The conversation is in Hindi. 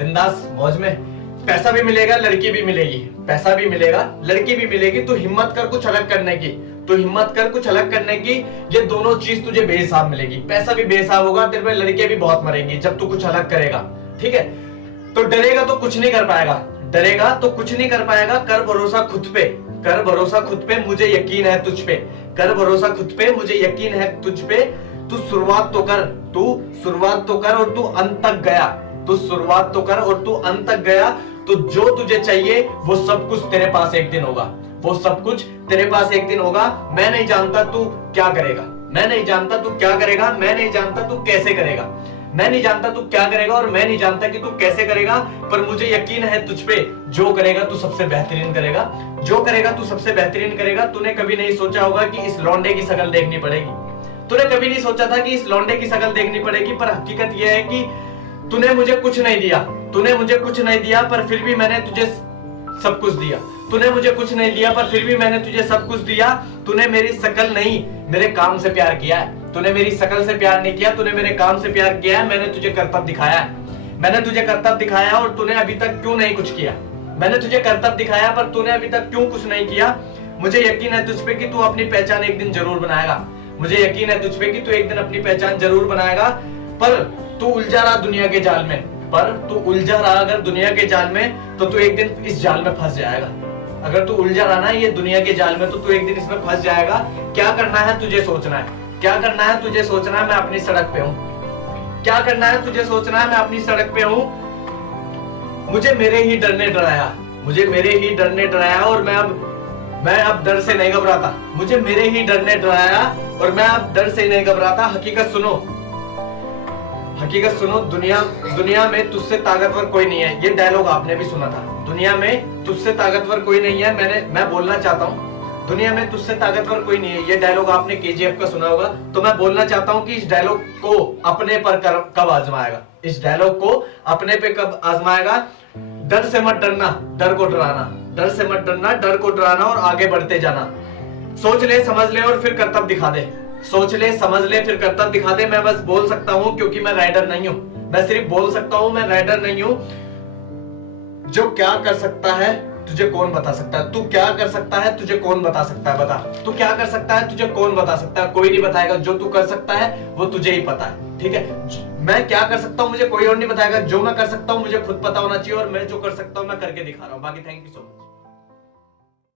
बिंदास मौज में। पैसा भी मिलेगा, लड़की भी मिलेगी, पैसा भी मिलेगा, लड़की भी मिलेगी। तू हिम्मत कर कुछ अलग करने की, तू हिम्मत कर कुछ अलग करने की। ये दोनों चीज तुझे बेहिसाब मिलेगी, पैसा भी बेहिसाब होगा, तेरे पे लड़कियां भी बहुत मरेंगी जब तू कुछ अलग करेगा। ठीक है, तो डरेगा तो कुछ नहीं कर पाएगा, डरेगा तो कुछ नहीं कर पाएगा। कर भरोसा खुद पे, कर भरोसा खुद पे, मुझे यकीन है तुझ पे। कर भरोसा खुद पे, मुझे यकीन है तुझ पे। तू शुरुआत तो कर, तू शुरुआत तो कर और तू अंत तक गया। तू शुरुआत तो कर और तू अंत तक गया। तो जो तुझे चाहिए वो सब कुछ तेरे पास एक दिन होगा, वो सब कुछ तेरे पास एक दिन होगा। मैं नहीं जानता तू क्या करेगा, मैं नहीं जानता तू क्या करेगा, मैं नहीं जानता तू कैसे करेगा, मैं नहीं जानता तू क्या करेगा और मैं नहीं जानता कि तू कैसे करेगा, पर मुझे यकीन है तुझ पे। जो करेगा तू सबसे बेहतरीन करेगा, जो करेगा तू सबसे बेहतरीन करेगा। तूने कभी नहीं सोचा होगा कि इस लौंडे की शक्ल देखनी पड़ेगी, तूने कभी नहीं सोचा था कि इस लौंडे की शक्ल देखनी पड़ेगी, पर हकीकत यह है कि तूने मुझे कुछ नहीं दिया, तूने मुझे कुछ नहीं दिया, पर फिर भी मैंने तुझे सब कुछ दिया। तूने मुझे कुछ नहीं दिया पर फिर भी मैंने तुझे सब कुछ दिया। तूने मेरी शक्ल नहीं, मेरे काम से प्यार किया है। तूने मेरी शक्ल से प्यार नहीं किया, तूने मेरे काम से प्यार किया है। मैंने तुझे कर्तव्य दिखाया है, मैंने तुझे कर्तव्य दिखाया और तूने अभी तक क्यों नहीं कुछ किया। मैंने तुझे कर्तव्य दिखाया पर तूने अभी तक क्यों कुछ नहीं किया। मुझे यकीन है तुझ पे कि तू अपनी पहचान एक दिन जरूर बनाएगा, मुझे यकीन है तुझ पे कि तू एक दिन अपनी पहचान जरूर बनाएगा। पर तू उलझा रहा दुनिया के जाल में, पर तू उलझा रहा अगर दुनिया के जाल में, तो तू एक दिन इस जाल में फंस जाएगा। अगर तू उलझा रहा ना ये दुनिया के जाल में, तो तू एक दिन इसमें फंस जाएगा। क्या करना है तुझे सोचना है, क्या करना है तुझे सोचना है। मैं अपनी सड़क पे हूँ, क्या करना है तुझे सोचना है। मैं अपनी सड़क पे हूँ। मुझे मेरे ही डर ने डराया, मुझे मेरे ही डर ने डराया और मैं अब डर से नहीं घबराता। मुझे मेरे ही डर ने डराया और मैं अब डर से नहीं घबराता। हकीकत सुनो, हकीकत सुनो, दुनिया में तुझसे ताकतवर कोई नहीं है। ये डायलॉग आपने भी सुना था, दुनिया में तुझसे ताकतवर कोई नहीं है। मैं बोलना चाहता हूँ, दुनिया में तुझसे ताकतवर कोई नहीं है। ये डायलॉग आपने केजीएफ का सुना होगा, तो मैं बोलना चाहता हूँ कि इस डायलॉग को अपने पर कब आजमाएगा, इस डायलॉग को अपने पे कब आजमाएगा। डर से मत डरना, डर को डराना, डर से मत डरना, डर को डराना और आगे बढ़ते जाना। सोच ले, समझ ले और फिर कर्तव्य दिखा दे। सोच ले, समझ ले, फिर कर्तव्य दिखा दे। मैं बस बोल सकता हूँ क्योंकि मैं राइडर नहीं हूँ, मैं सिर्फ बोल सकता हूँ, मैं राइडर नहीं हूँ। जो क्या कर सकता है तुझे कौन बता सकता है, तू क्या कर सकता है तुझे कौन बता सकता है। बता, तू क्या कर सकता है तुझे कौन बता सकता है। कोई नहीं बताएगा। जो तू कर सकता है वो तुझे ही पता है। ठीक है, मैं क्या कर सकता हूँ मुझे कोई और नहीं बताएगा। जो मैं कर सकता हूँ मुझे खुद पता होना चाहिए और मैं जो कर सकता हूँ मैं करके दिखा रहा हूँ। बाकी थैंक यू सो मच।